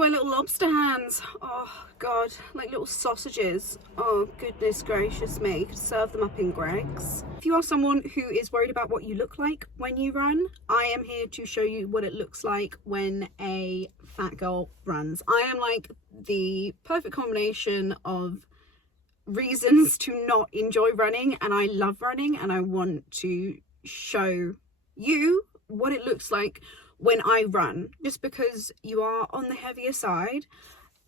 my little lobster hands. Oh god, like little sausages. Oh goodness gracious me, could serve them up in Greggs. If you are someone who is worried about what you look like when you run, I am here to show you what it looks like when a fat girl runs. I am like the perfect combination of reasons to not enjoy running, and I love running, and I want to show you what it looks like when I run. Just because you are on the heavier side,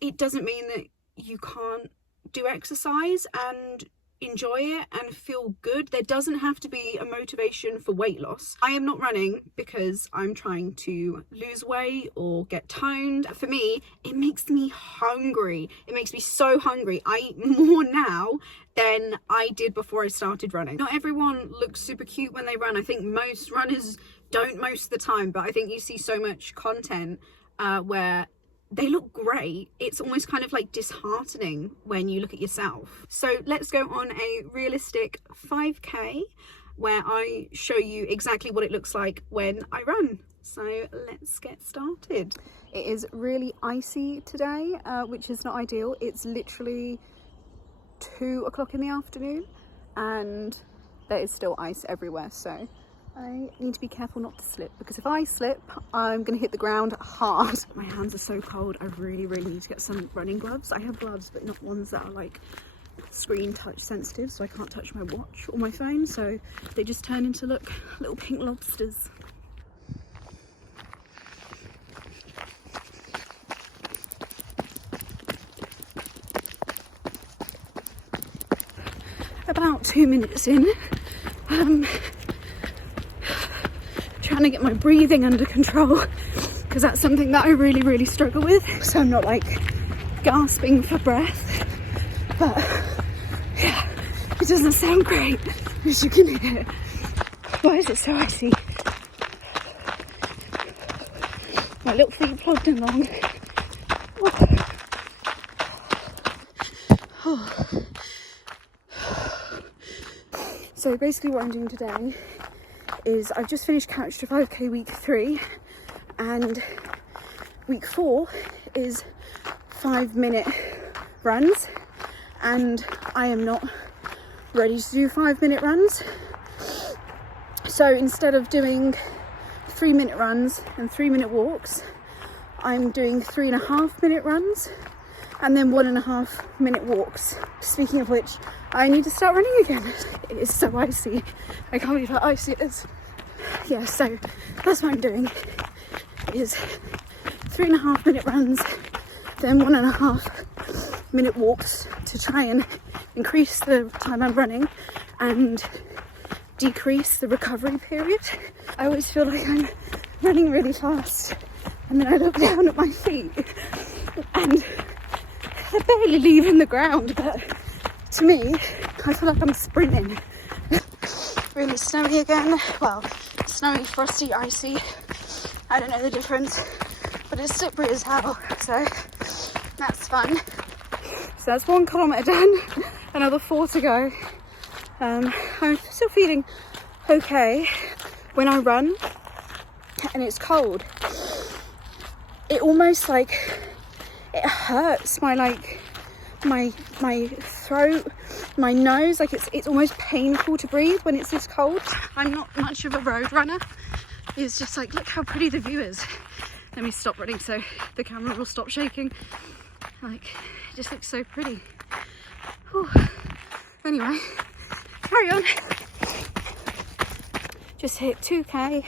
it doesn't mean that you can't do exercise and enjoy it and feel good. There doesn't have to be a motivation for weight loss. I am not running because I'm trying to lose weight or get toned. For me, it makes me hungry. It makes me so hungry. I eat more now than I did before I started running. Not everyone looks super cute when they run. I think most runners don't most of the time, but I think you see so much content where they look great. It's almost kind of like disheartening when you look at yourself. So let's go on a realistic 5k where I show you exactly what it looks like when I run. So let's get started. It is really icy today, which is not ideal. It's literally 2 o'clock in the afternoon and there is still ice everywhere, so I need to be careful not to slip, because if I slip, I'm going to hit the ground hard. My hands are so cold. I really need to get some running gloves. I have gloves, but not ones that are like screen touch sensitive, so I can't touch my watch or my phone, so they just turn into, look, little pink lobsters. About 2 minutes in, trying to get my breathing under control, because that's something that I really struggle with, so I'm not like gasping for breath, but yeah, it doesn't sound great, as you can hear. Why is it so icy? My little feet plodding along. So basically what I'm doing today is I've just finished Couch to 5k week 3, and week 4 is 5-minute runs, and I am not ready to do 5-minute runs. So instead of doing 3-minute runs and 3-minute walks, I'm doing 3.5-minute runs and then 1.5-minute walks. Speaking of which, I need to start running again. It is so icy. I can't believe how icy it is. Yeah, so that's what I'm doing, is 3.5-minute runs, then 1.5-minute walks to try and increase the time I'm running and decrease the recovery period. I always feel like I'm running really fast, and then I look down at my feet and they're barely leaving the ground, but to me, I feel like I'm sprinting. Really snowy again. Well, snowy, frosty, icy. I don't know the difference, but it's slippery as hell, so that's fun. So that's 1 kilometre done, another 4 to go. I'm still feeling okay. When I run and it's cold, it almost like, it hurts my throat, my nose, like it's almost painful to breathe when it's this cold. I'm not much of a road runner. It's just like, look how pretty the view is. Let me stop running so the camera will stop shaking. Like, it just looks so pretty. Whew. Anyway, carry on. Just hit 2k.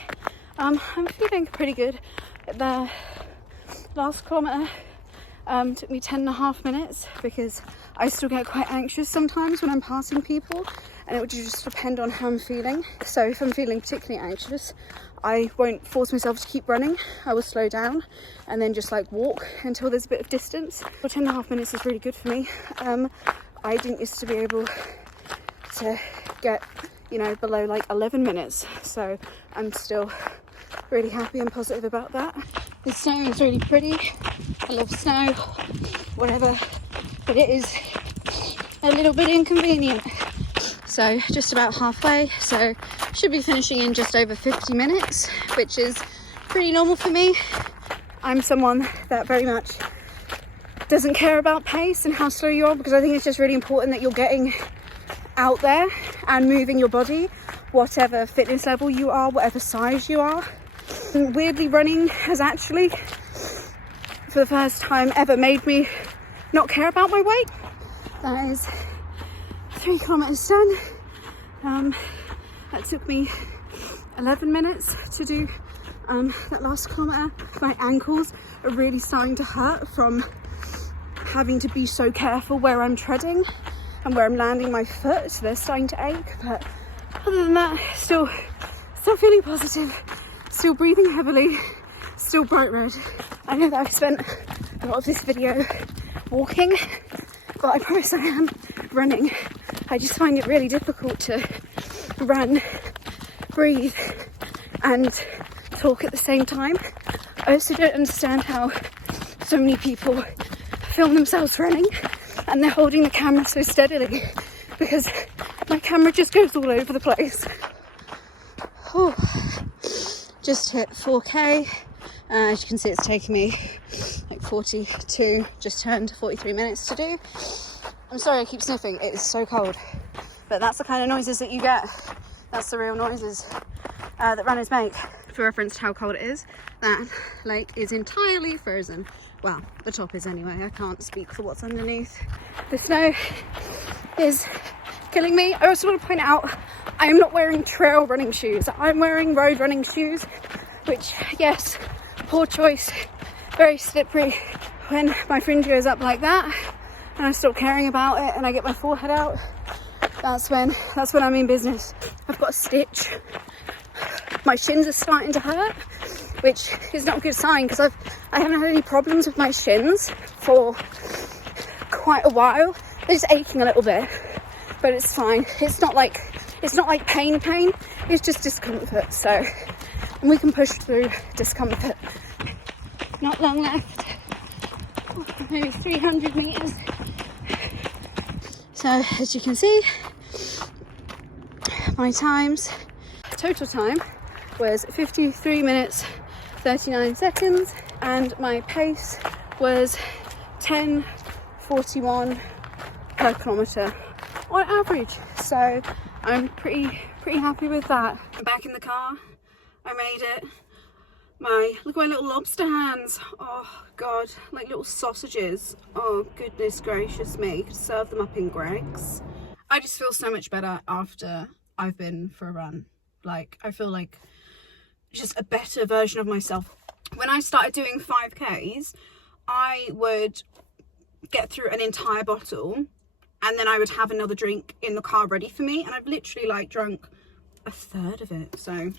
I'm feeling pretty good. The last kilometre took me 10.5 minutes, because I still get quite anxious sometimes when I'm passing people, and it would just depend on how I'm feeling. So if I'm feeling particularly anxious, I won't force myself to keep running. I will slow down and then just like walk until there's a bit of distance. Well, 10.5 minutes is really good for me. I didn't used to be able to get, you know, below like 11 minutes, so I'm still really happy and positive about that. The snow is really pretty. I love snow, whatever, but it is a little bit inconvenient. So just about halfway, so should be finishing in just over 50 minutes, which is pretty normal for me. I'm someone that very much doesn't care about pace and how slow you are, because I think it's just really important that you're getting out there and moving your body, whatever fitness level you are, whatever size you are. And weirdly, running has actually, for the first time ever, made me not care about my weight. That is 3 kilometers done. That took me 11 minutes to do that last kilometer. My ankles are really starting to hurt from having to be so careful where I'm treading and where I'm landing my foot, so they're starting to ache. But other than that, still feeling positive, still breathing heavily, still bright red. I know that I've spent a lot of this video walking, but I promise I am running. I just find it really difficult to run, breathe and talk at the same time. I also don't understand how so many people film themselves running and they're holding the camera so steadily, because my camera just goes all over the place. Oh, just hit 4k. As you can see, it's taking me like 42, just turned 43 minutes to do. I'm sorry I keep sniffing, it is so cold, but that's the kind of noises that you get. That's the real noises that runners make. For reference to how cold it is, that lake is entirely frozen. Well, the top is anyway, I can't speak for what's underneath. The snow is killing me. I also want to point out, I am not wearing trail running shoes. I'm wearing road running shoes, which, yes, poor choice, very slippery. When my fringe goes up like that and I stop caring about it and I get my forehead out, that's when I'm in business. I've got a stitch. My shins are starting to hurt, which is not a good sign, because I haven't had any problems with my shins for quite a while. They're just aching a little bit, but it's fine. It's not like pain, it's just discomfort. So, and we can push through discomfort. Not long left, maybe 300 meters. So as you can see, my total time was 53 minutes 39 seconds, and my pace was 10:41 per kilometre on average. So I'm pretty happy with that. I'm back in the car. I made it. Look at my little lobster hands. Oh god, like little sausages. Oh goodness gracious me, could serve them up in Greg's. I just feel so much better after I've been for a run. Like, I feel like just a better version of myself. When I started doing 5Ks, I would get through an entire bottle and then I would have another drink in the car ready for me, and I've literally like drunk a third of it. So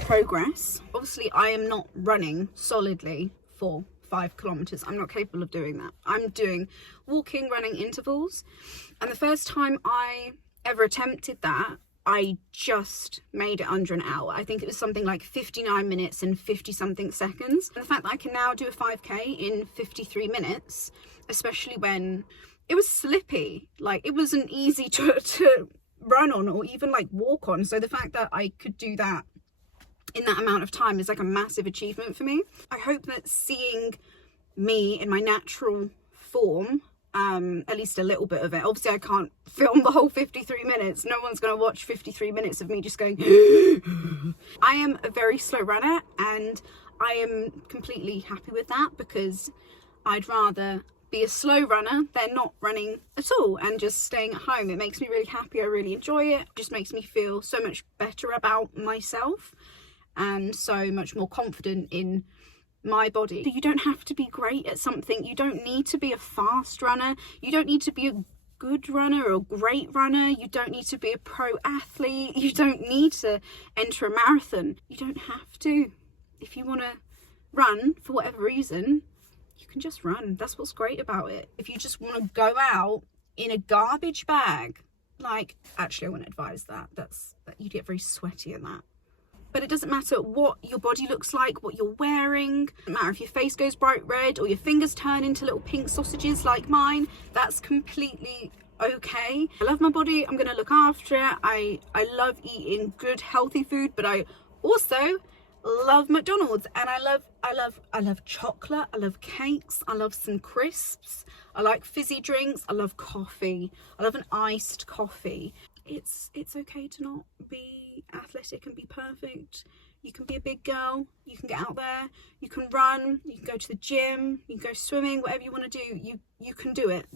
progress. Obviously I am not running solidly for 5 kilometers. I'm not capable of doing that. I'm doing walking, running intervals, and the first time I ever attempted that, I just made it under an hour. I think it was something like 59 minutes and 50 something seconds. And the fact that I can now do a 5k in 53 minutes, especially when it was slippy, like it wasn't easy to run on or even like walk on. So the fact that I could do that in that amount of time is like a massive achievement for me. I hope that seeing me in my natural form, at least a little bit of it. Obviously I can't film the whole 53 minutes. No one's going to watch 53 minutes of me just going I am a very slow runner, and I am completely happy with that, because I'd rather be a slow runner than not running at all and just staying at home. It makes me really happy. I really enjoy it. It just makes me feel so much better about myself and so much more confident in my body. You don't have to be great at something. You don't need to be a fast runner. You don't need to be a good runner or a great runner. You don't need to be a pro athlete. You don't need to enter a marathon. You don't have to. If you want to run for whatever reason, you can just run. That's what's great about it. If you just want to go out in a garbage bag, like, actually I wouldn't advise that. You get very sweaty in that. But it doesn't matter what your body looks like, what you're wearing. It doesn't matter if your face goes bright red or your fingers turn into little pink sausages like mine. That's completely okay. I love my body. I'm going to look after it. I love eating good, healthy food, but I also love McDonald's, and I love chocolate, I love cakes, I love some crisps, I like fizzy drinks, I love coffee, I love an iced coffee. It's okay to not be athletic and be perfect. You can be a big girl, you can get out there, you can run, you can go to the gym, you can go swimming, whatever you want to do, you can do it.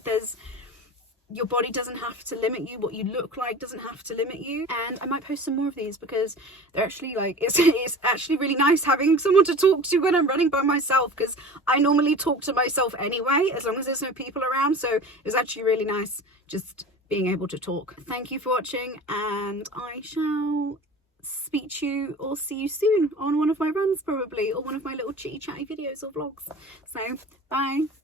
Your body doesn't have to limit you. What you look like doesn't have to limit you. And I might post some more of these because they're actually like, it's actually really nice having someone to talk to when I'm running by myself, because I normally talk to myself anyway, as long as there's no people around. So it was actually really nice just being able to talk. Thank you for watching, and I shall speak to you or see you soon on one of my runs probably, or one of my little chitty chatty videos or vlogs. So bye.